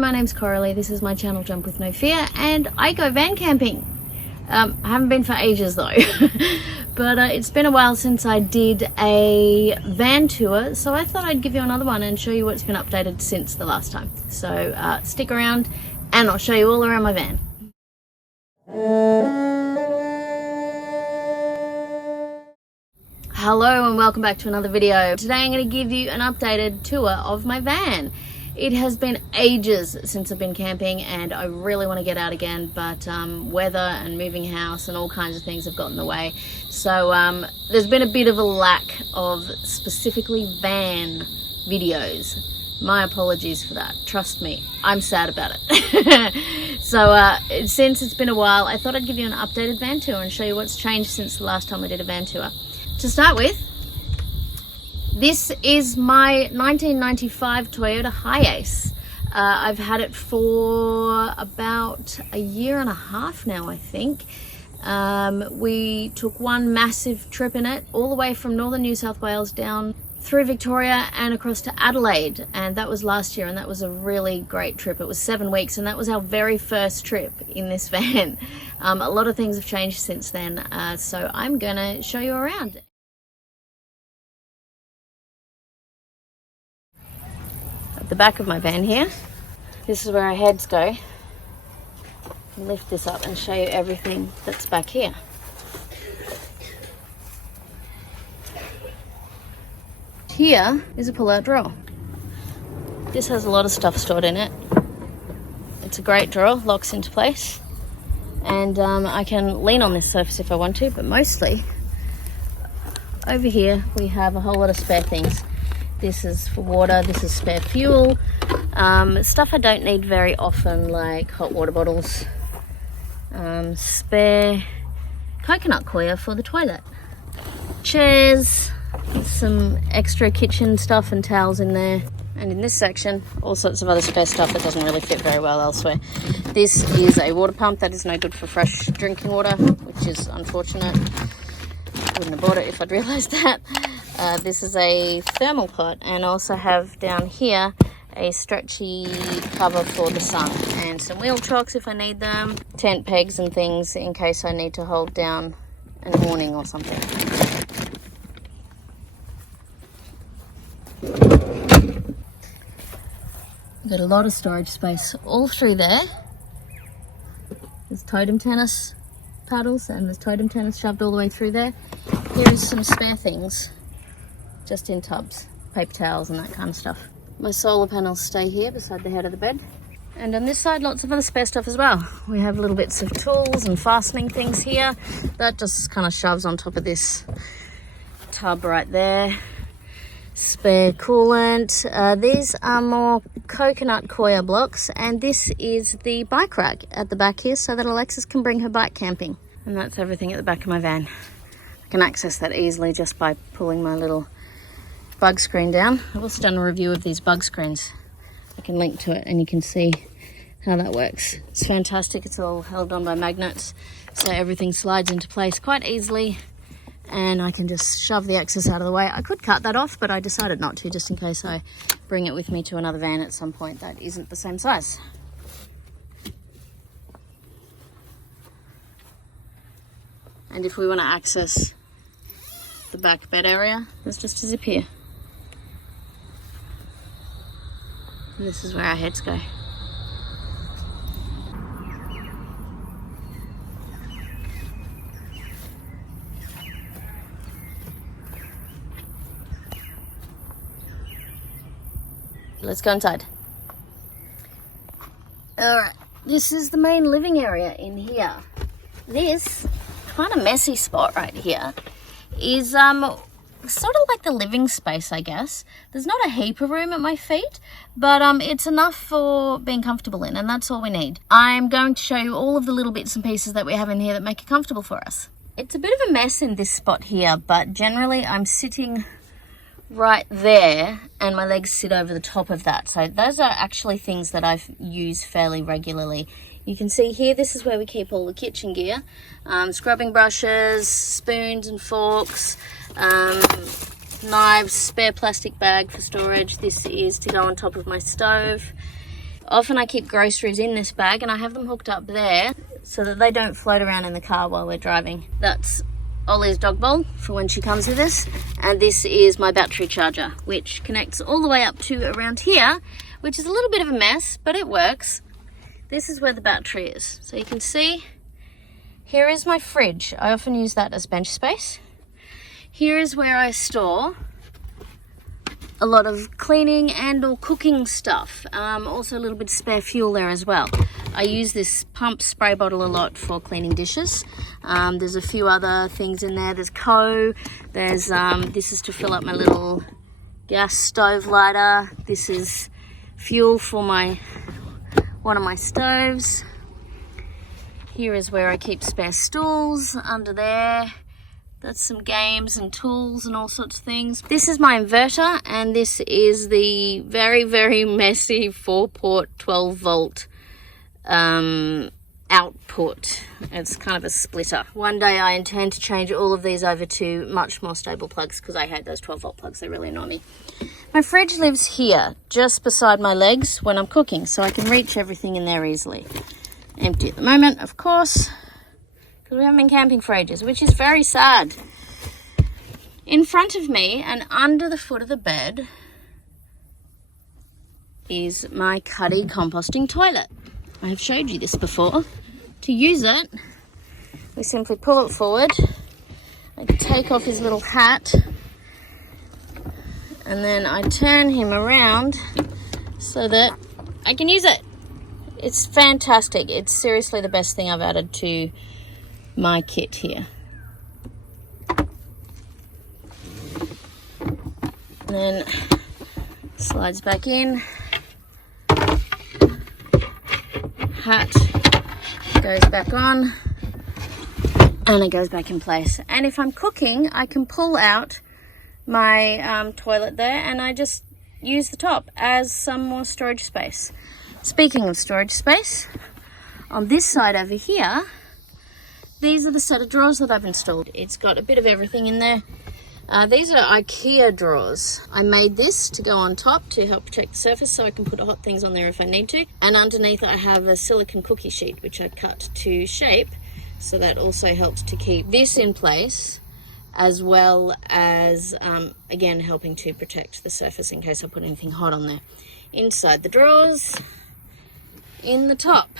My name's Coralie, this is my channel Jump With No Fear, and I go van camping. I haven't been for ages though, but it's been a while since I did a van tour, so I thought I'd give you another one and show you what's been updated since the last time. So stick around and I'll show you all around my van. Hello and welcome back to another video. Today I'm going to give you an updated tour of my van. It has been ages since I've been camping and I really want to get out again, but weather and moving house and all kinds of things have gotten in the way. So there's been a bit of a lack of specifically van videos. My apologies for that. Trust me, I'm sad about it. So since it's been a while, I thought I'd give you an updated van tour and show you what's changed since the last time I did a van tour. To start with, this is my 1995 Toyota Hiace. I've had it for about a year and a half now, I think. We took one massive trip in it, all the way from northern New South Wales down through Victoria and across to Adelaide, and that was last year, and that was a really great trip. It was 7 weeks, and that was our very first trip in this van. A lot of things have changed since then, so I'm gonna show you around. The back of my van here, this is where our heads go. I'll lift this up and show you everything that's back here. Here is a pull-out drawer. This has a lot of stuff stored in it. It's a great drawer, locks into place, and I can lean on this surface if I want to, but mostly over here we have a whole lot of spare things. This is for water, this is spare fuel, stuff I don't need very often, like hot water bottles, spare coconut coir for the toilet, chairs, some extra kitchen stuff and towels in there, and in this section all sorts of other spare stuff that doesn't really fit very well elsewhere. This is a water pump that is no good for fresh drinking water, which is unfortunate. Wouldn't have bought it if I'd realised that. This is a thermal pot, and I also have down here a stretchy cover for the sun, and some wheel chocks if I need them, tent pegs and things in case I need to hold down an awning or something. Got a lot of storage space all through there. There's totem tennis paddles and there's totem tennis shoved all the way through there. Here is some spare things, just in tubs, paper towels and that kind of stuff. My solar panels stay here beside the head of the bed. And on this side, lots of other spare stuff as well. We have little bits of tools and fastening things here. That just kind of shoves on top of this tub right there. Spare coolant. These are more coconut coir blocks, and this is the bike rack at the back here so that Alexis can bring her bike camping. And that's everything at the back of my van. I can access that easily just by pulling my little bug screen down. I've also done a review of these bug screens. I can link to it and you can see how that works. It's fantastic. It's all held on by magnets, so everything slides into place quite easily, and I can just shove the excess out of the way. I could cut that off, but I decided not to, just in case I bring it with me to another van at some point that isn't the same size. And if we want to access the back bed area, there's just a zip here. And this is where our heads go. Let's go inside. Alright, this is the main living area in here. This kind of messy spot right here is sort of like the living space, I guess. There's not a heap of room at my feet, but it's enough for being comfortable in, and that's all we need. I'm going to show you all of the little bits and pieces that we have in here that make it comfortable for us. It's a bit of a mess in this spot here, but generally I'm sitting right there and my legs sit over the top of that. So those are actually things that I use fairly regularly. You can see here, this is where we keep all the kitchen gear. Scrubbing brushes, spoons and forks, knives, spare plastic bag for storage. This is to go on top of my stove. Often I keep groceries in this bag and I have them hooked up there so that they don't float around in the car while we're driving. That's Ollie's dog bowl for when she comes with us. And this is my battery charger, which connects all the way up to around here, which is a little bit of a mess, but it works. This is where the battery is. So you can see, here is my fridge. I often use that as bench space. Here is where I store a lot of cleaning and or cooking stuff. Also a little bit of spare fuel there as well. I use this pump spray bottle a lot for cleaning dishes. There's a few other things in there. There's there's this is to fill up my little gas stove lighter. This is fuel for one of my stoves. Here is where I keep spare stools under there. That's some games and tools and all sorts of things. This is my inverter, and this is the very, very messy 4-port 12-volt output. It's kind of a splitter. One day I intend to change all of these over to much more stable plugs because I hate those 12-volt plugs. They really annoy me. My fridge lives here, just beside my legs when I'm cooking, so I can reach everything in there easily. Empty at the moment, of course, because we haven't been camping for ages, which is very sad. In front of me and under the foot of the bed is my Cuddy composting toilet. I have showed you this before. To use it, we simply pull it forward. I take off his little hat, and then I turn him around so that I can use it. It's fantastic. It's seriously the best thing I've added to my kit here. And then slides back in. Hat goes back on, and it goes back in place. And if I'm cooking, I can pull out my toilet there, and I just use the top as some more storage space. Speaking of storage space, on this side over here, these are the set of drawers that I've installed. It's got a bit of everything in there. These are IKEA drawers. I made this to go on top to help protect the surface so I can put hot things on there if I need to. And underneath I have a silicone cookie sheet which I cut to shape, so that also helps to keep this in place, as well as, again, helping to protect the surface in case I put anything hot on there. Inside the drawers, in the top,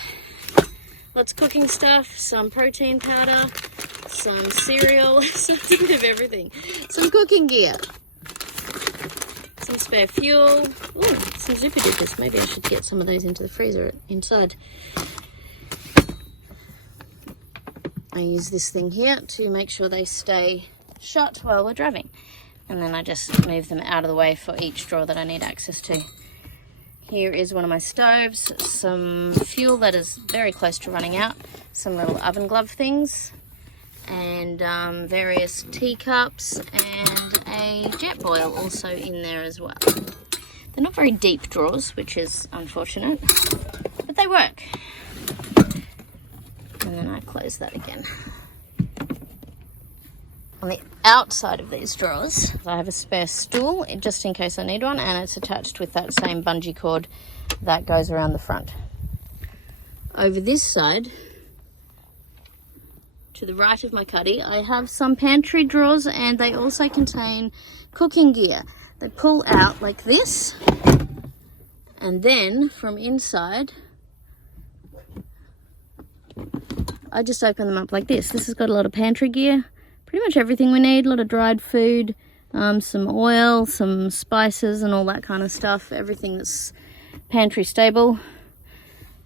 lots of cooking stuff, some protein powder, some cereal, something of everything. Some cooking gear, some spare fuel. Ooh, some Zipper Dippers. Maybe I should get some of those into the freezer inside. I use this thing here to make sure they stay shut while we're driving. And then I just move them out of the way for each drawer that I need access to. Here is one of my stoves, some fuel that is very close to running out, some little oven glove things, and various teacups, and a jet boil also in there as well. They're not very deep drawers, which is unfortunate, but they work. And then I close that again. On the outside of these drawers, I have a spare stool just in case I need one, and it's attached with that same bungee cord that goes around the front. Over this side, to the right of my Cuddy, I have some pantry drawers, and they also contain cooking gear. They pull out like this, and then from inside, I just open them up like this. This has got a lot of pantry gear. Pretty much everything we need, a lot of dried food, some oil, some spices and all that kind of stuff, everything that's pantry stable.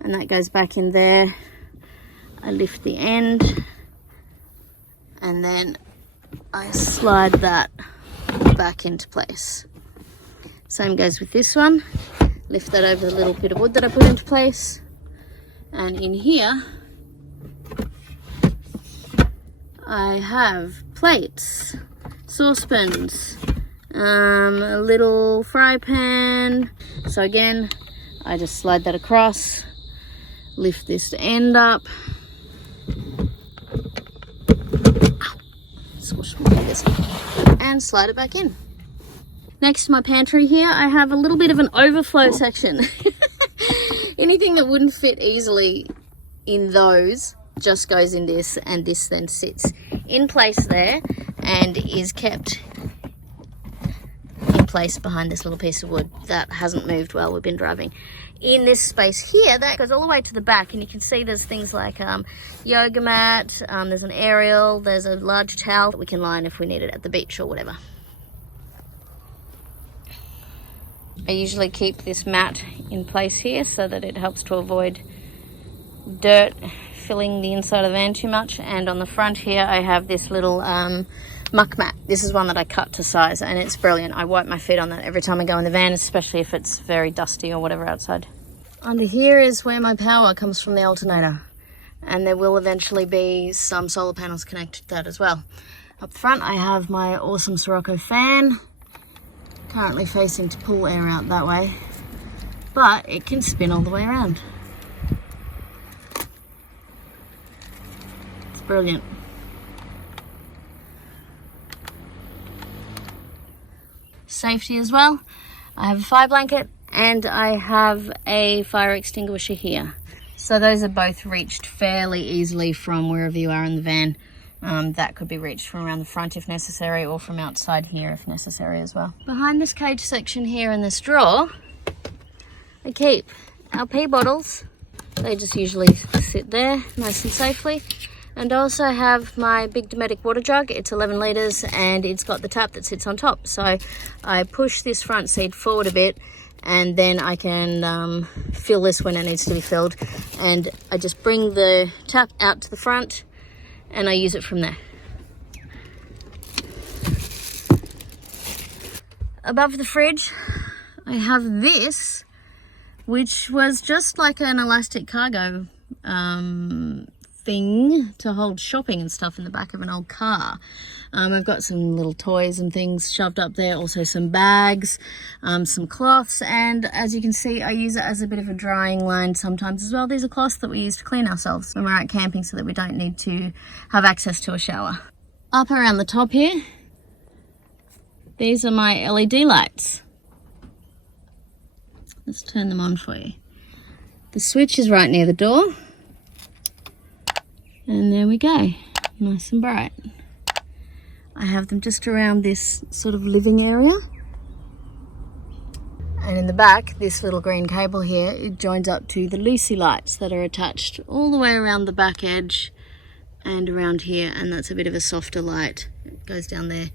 And that goes back in there. I lift the end and then I slide that back into place. Same goes with this one. Lift that over the little bit of wood that I put into place. And in here, I have plates, saucepans, a little fry pan. So again, I just slide that across, lift this end up, squish my fingers, and slide it back in. Next to my pantry here, I have a little bit of an overflow section. Anything that wouldn't fit easily in those just goes in this, and this then sits in place there and is kept in place behind this little piece of wood that hasn't moved while we've been driving. In this space here, that goes all the way to the back, and you can see there's things like yoga mat, there's an aerial, there's a large towel that we can line if we need it at the beach or whatever. I usually keep this mat in place here so that it helps to avoid dirt filling the inside of the van too much. And on the front here I have this little muck mat. This is one that I cut to size, and it's brilliant. I wipe my feet on that every time I go in the van, especially if it's very dusty or whatever outside. Under here is where my power comes from, the alternator, and there will eventually be some solar panels connected to that as well. Up front I have my awesome Sirocco fan, currently facing to pull air out that way, but it can spin all the way around. It's brilliant. Safety as well. I have a fire blanket and I have a fire extinguisher here. So those are both reached fairly easily from wherever you are in the van. That could be reached from around the front if necessary, or from outside here if necessary as well. Behind this cage section here in this drawer, I keep our pee bottles. They just usually sit there nice and safely. And I also have my big Dometic water jug. It's 11 litres and it's got the tap that sits on top. So I push this front seat forward a bit, and then I can fill this when it needs to be filled. And I just bring the tap out to the front and I use it from there. Above the fridge, I have this, which was just like an elastic cargo thing to hold shopping and stuff in the back of an old car. I've got some little toys and things shoved up there, also some bags, some cloths, and as you can see I use it as a bit of a drying line sometimes as well. These are cloths that we use to clean ourselves when we're out camping so that we don't need to have access to a shower. Up around the top here, these are my LED lights. Let's turn them on for you. The switch is right near the door. And there we go, nice and bright. I have them just around this sort of living area. And in the back, this little green cable here, it joins up to the Lucy lights that are attached all the way around the back edge and around here. And that's a bit of a softer light. It goes down there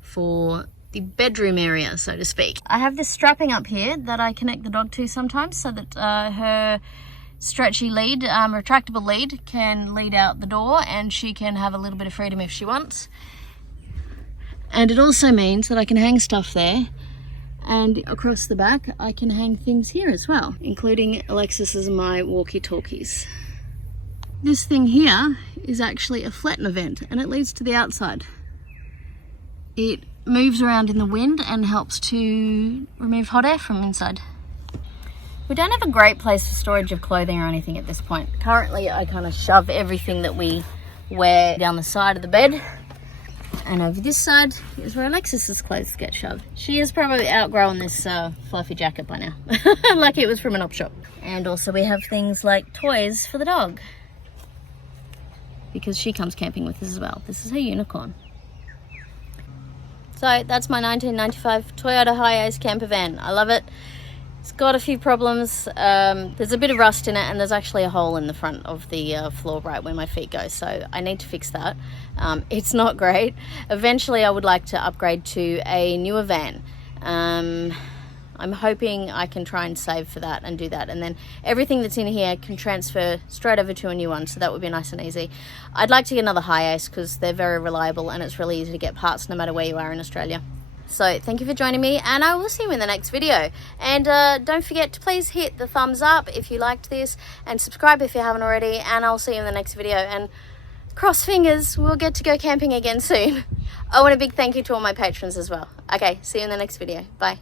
for the bedroom area, so to speak. I have this strapping up here that I connect the dog to sometimes so that her stretchy lead, retractable lead, can lead out the door and she can have a little bit of freedom if she wants. And it also means that I can hang stuff there, and across the back I can hang things here as well, including Alexis's and my walkie-talkies. This thing here is actually a flattener vent and it leads to the outside. It moves around in the wind and helps to remove hot air from inside. We don't have a great place for storage of clothing or anything at this point. Currently, I kind of shove everything that we wear down the side of the bed. And over this side is where Alexis's clothes get shoved. She has probably outgrown this fluffy jacket by now. Like it was from an op shop. And also we have things like toys for the dog, because she comes camping with us as well. This is her unicorn. So that's my 1995 Toyota Hiace camper van. I love it. It's got a few problems. There's a bit of rust in it, and there's actually a hole in the front of the floor right where my feet go, so I need to fix that. It's not great. Eventually I would like to upgrade to a newer van. I'm hoping I can try and save for that and do that, and then everything that's in here can transfer straight over to a new one, so that would be nice and easy. I'd like to get another Hiace because they're very reliable and it's really easy to get parts no matter where you are in Australia. So thank you for joining me, and I will see you in the next video. And don't forget to please hit the thumbs up if you liked this, and subscribe if you haven't already, and I'll see you in the next video. And cross fingers, we'll get to go camping again soon. Oh, and a big thank you to all my patrons as well. Okay, see you in the next video. Bye.